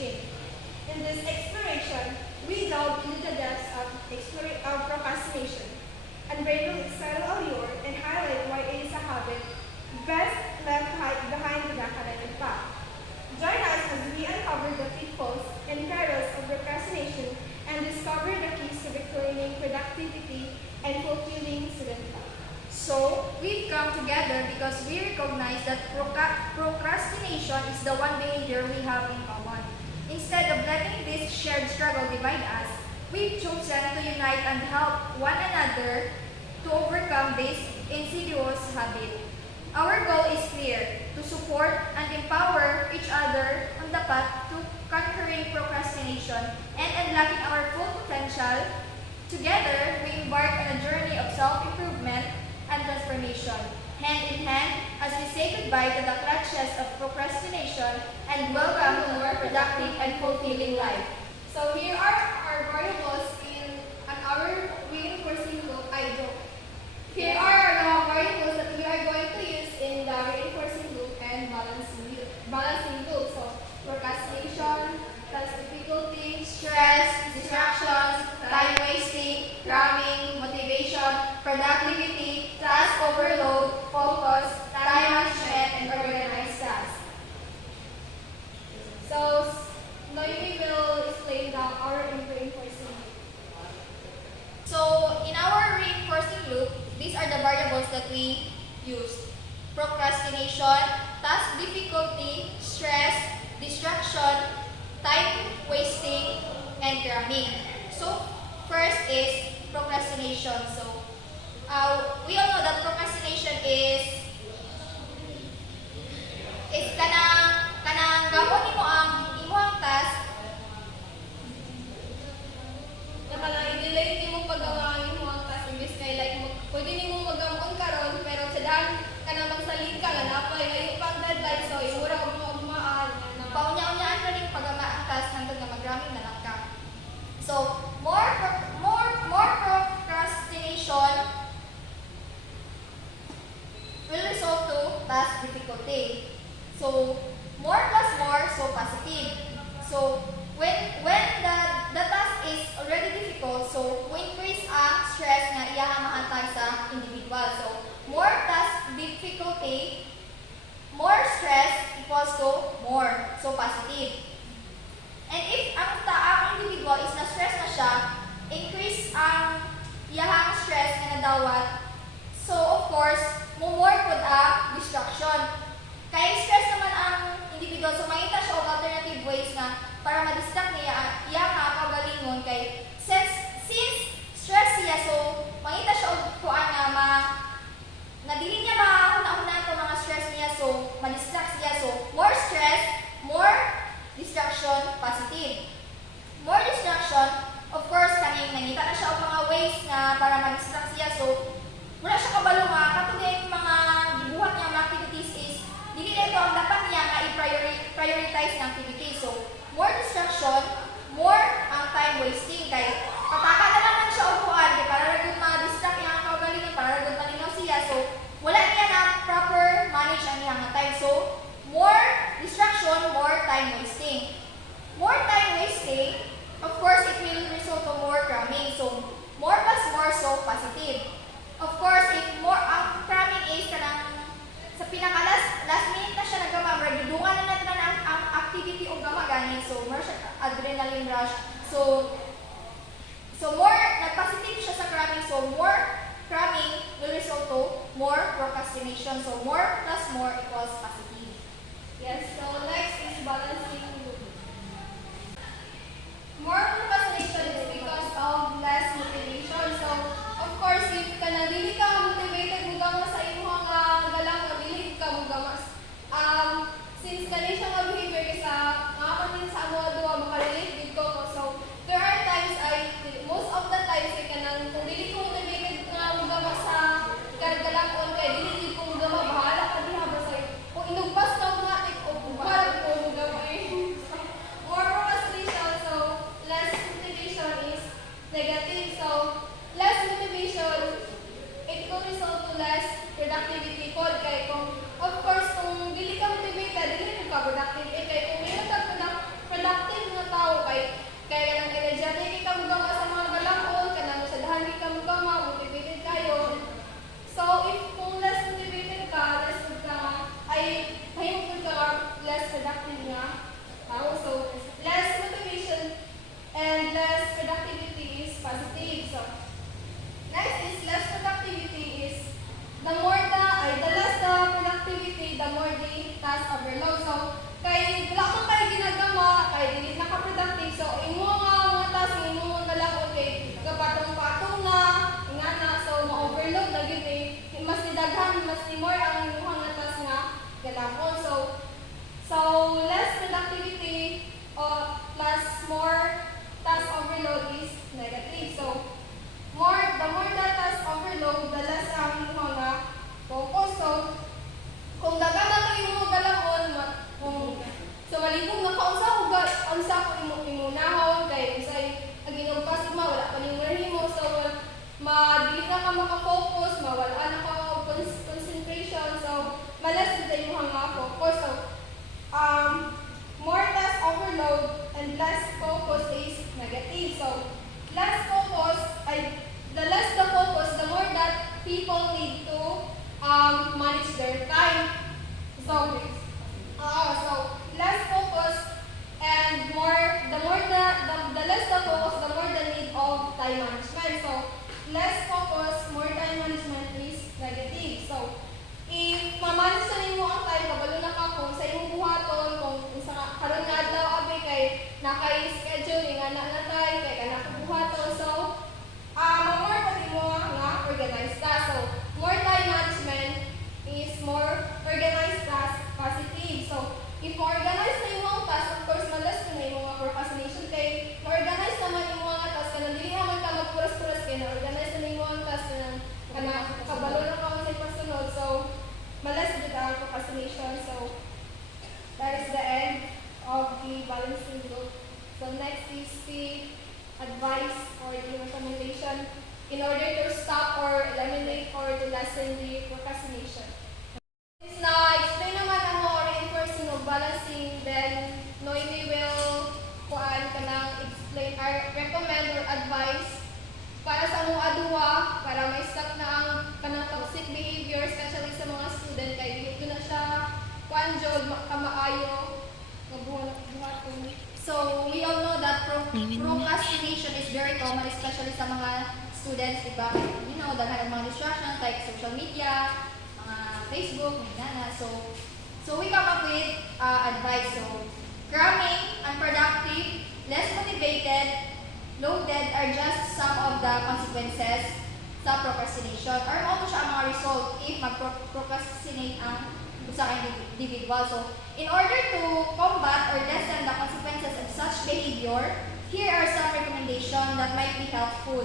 in. In this exploration, we delve into the depths of procrastination, unravel its subtle allure, and highlight why it is a habit best left behind the academic path. Join us as we uncover the pitfalls and perils of procrastination and discover the keys to reclaiming productivity and fulfilling student life. So, we've come together because we recognize that procrastination is the one behavior we have in common. Instead of letting this shared struggle divide us, we've chosen to unite and help one another to overcome this insidious habit. Our goal is clear: to support and empower each other on the path to conquering procrastination and unlocking our full potential. Together, we embark on a journey of self-improvement and transformation, hand in hand, as we say goodbye to the clutches of procrastination and welcome to a more productive and fulfilling life. So here are our variables in our reinforcing loop. Here are the variables that we are going to use in the reinforcing loop and balancing loop. So procrastination, task difficulty, Stress, distractions, time wasting, cramming, motivation, productivity, task overload, focus, time management, and organized tasks. So Noemi will explain our reinforcing loop. So, in our reinforcing loop, these are the variables that we used: procrastination, task difficulty, stress, distraction, time wasting, and cramming. So, first is procrastination. So, we all know that procrastination is kanang gamon nimo ang imong task. I-delay nimo paggawa nimo ang task imbes kay pwede nimo magamon karon pero sadaan kana magsalig ka nga napay layo pang deadline so imura og magmaan. Paunya-unyaan na rin pagama ang task hanggang na magraming na lang ka. So, more procrastination will result to task difficulty. So, more plus more, so positive. So, when the task is already difficult, so we increase ang stress nga iya mahatag sa individual. So, more task difficulty, more stress equals to more, so positive. And if ang individual is na-stress na siya, increase ang iyahang stress na nadawat, so of course, more pud ang distraction. Kaya stress naman ang individual, so makita siya og alternative ways na para ma-distract niya iya nga kagalingon kay since stress siya, so makita siya og kuan nga na dili niya mahuna-hunan to mga stress niya, so ma-distract siya. So more stress, more distraction, positive. More distraction, of course, kaning nangita na siya og mga ways na para ma-distract siya, so wala siya kabalo nga katong yung mga gibuhat niya mga activities is dili nito ang dapat niya nga i-prioritize ng activity. So more distraction, more ang time wasting kay pataka na naman siya og kuan kay para ra ma-distract niya ang kaugalingon, para ra malinaw siya, so wala niya na proper manage ang iyang time. So more distraction, more time wasting. More time wasting, of course, it will result to more cramming. So more plus more, so positive. Of course, if more ang cramming is kanang sa last minute na siya nagama, gidungan na natin ang activity o gama gani, so more siya adrenaline rush. So more nag-positive siya sa cramming, so more cramming will result to more procrastination. So more plus more equals positive. Yes, so next is balancing loop. More procrastination is because of less motivation. So, of course, if dili ka motivated mo gama sa imong galang o dili ka mo gama. Since kani siya nga behavior kaysa makapanin sa amo duwa makarelate gid ko. So, there are times most of the times kanang kung dili ko motivated nga mo gama sa galang kay dili gid ko mo gama bahala ka diha basta kung inugpas na automatic o bahala ko mo gama overload is negative. So, the more the task overload, the less ang mga focus. So, kung daghan na yung mga galangon, so malibog na kaunsa unsa ko imunahon kay usay ang ginugpas mo wala pa ning mo, so madili na ka maka-focus, mawala na ka concentration, so malas gid imong mga focus. So more task overload and less focus is negative. So less focus the less the focus, the more that people need to manage their time. So less focus and the less the focus, the more the need of time management. So less focus, more time management is negative. So if mamanage sa nimo ang time, kabalo na ka kung sa imong buhaton, kung sa karon nga adlaw abi kay nakay-schedule nga na time kay kana buhaton. So more pa mo nga organized ka. So more time management is more organized task positive. So if organize na yung mga task, of course malas na yung mga procrastination kay organize naman yung mga task kana dili naman ka magpuras-puras kay na organize na yung mga task kana kabalo na ka sa pasunod. So malas gid ang procrastination. So that is the end of the balancing loop. So next is the advice or the recommendation in order to stop or eliminate or to lessen the procrastination. Since na-explain naman ang mga reinforcing of balancing, then Noemi will explain or recommend or advice para sa mga aduwa, para may stop na ang kanang toxic behavior, especially sa mga student, kay dito na siya job kamaayo, mabuhat-buhaton. So, we all know that procrastination is very common, especially sa mga students, diba? You know, daghan ang mga distractions like social media, mga Facebook, mga So we come up with advice. So, cramming, unproductive, less motivated, loaded are just some of the consequences sa procrastination. Or ano siya ang mga result if mag-procrastinate ang usang individual. So, in order to combat or lessen the consequences of such behavior, here are some recommendations that might be helpful.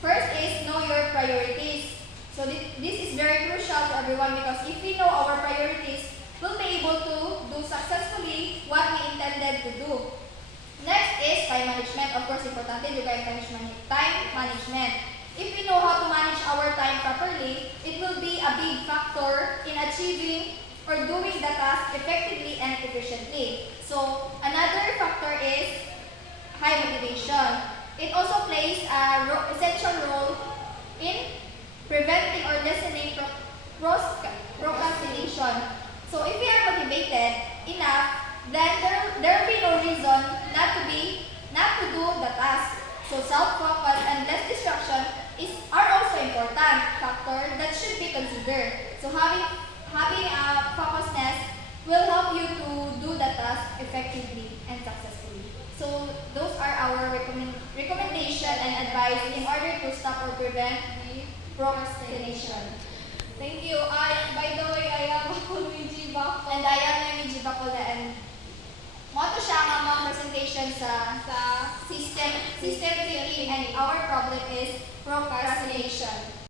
First is know your priorities. So this is very crucial to everyone because if we know our priorities, we'll be able to do successfully what we intended to do. Next is time management. Of course, importante yung time management. If we know how to manage our time properly, it will be a big factor in achieving or doing the task effectively and efficiently. So another factor is high motivation. It also plays an essential role in preventing or lessening procrastination. So if we are motivated enough, then there will be no reason not to do the task. So self-focus and less distraction are also important factor that should be considered. So having focusedness will help you to do the task effectively and successfully. So those are our recommendation and advice in order to stop or prevent the procrastination. Thank you. By the way, I am Bsba-Iii. And I am Bsba-Iii, and mo to siya nga mga presentation sa system thinking, and our problem is procrastination.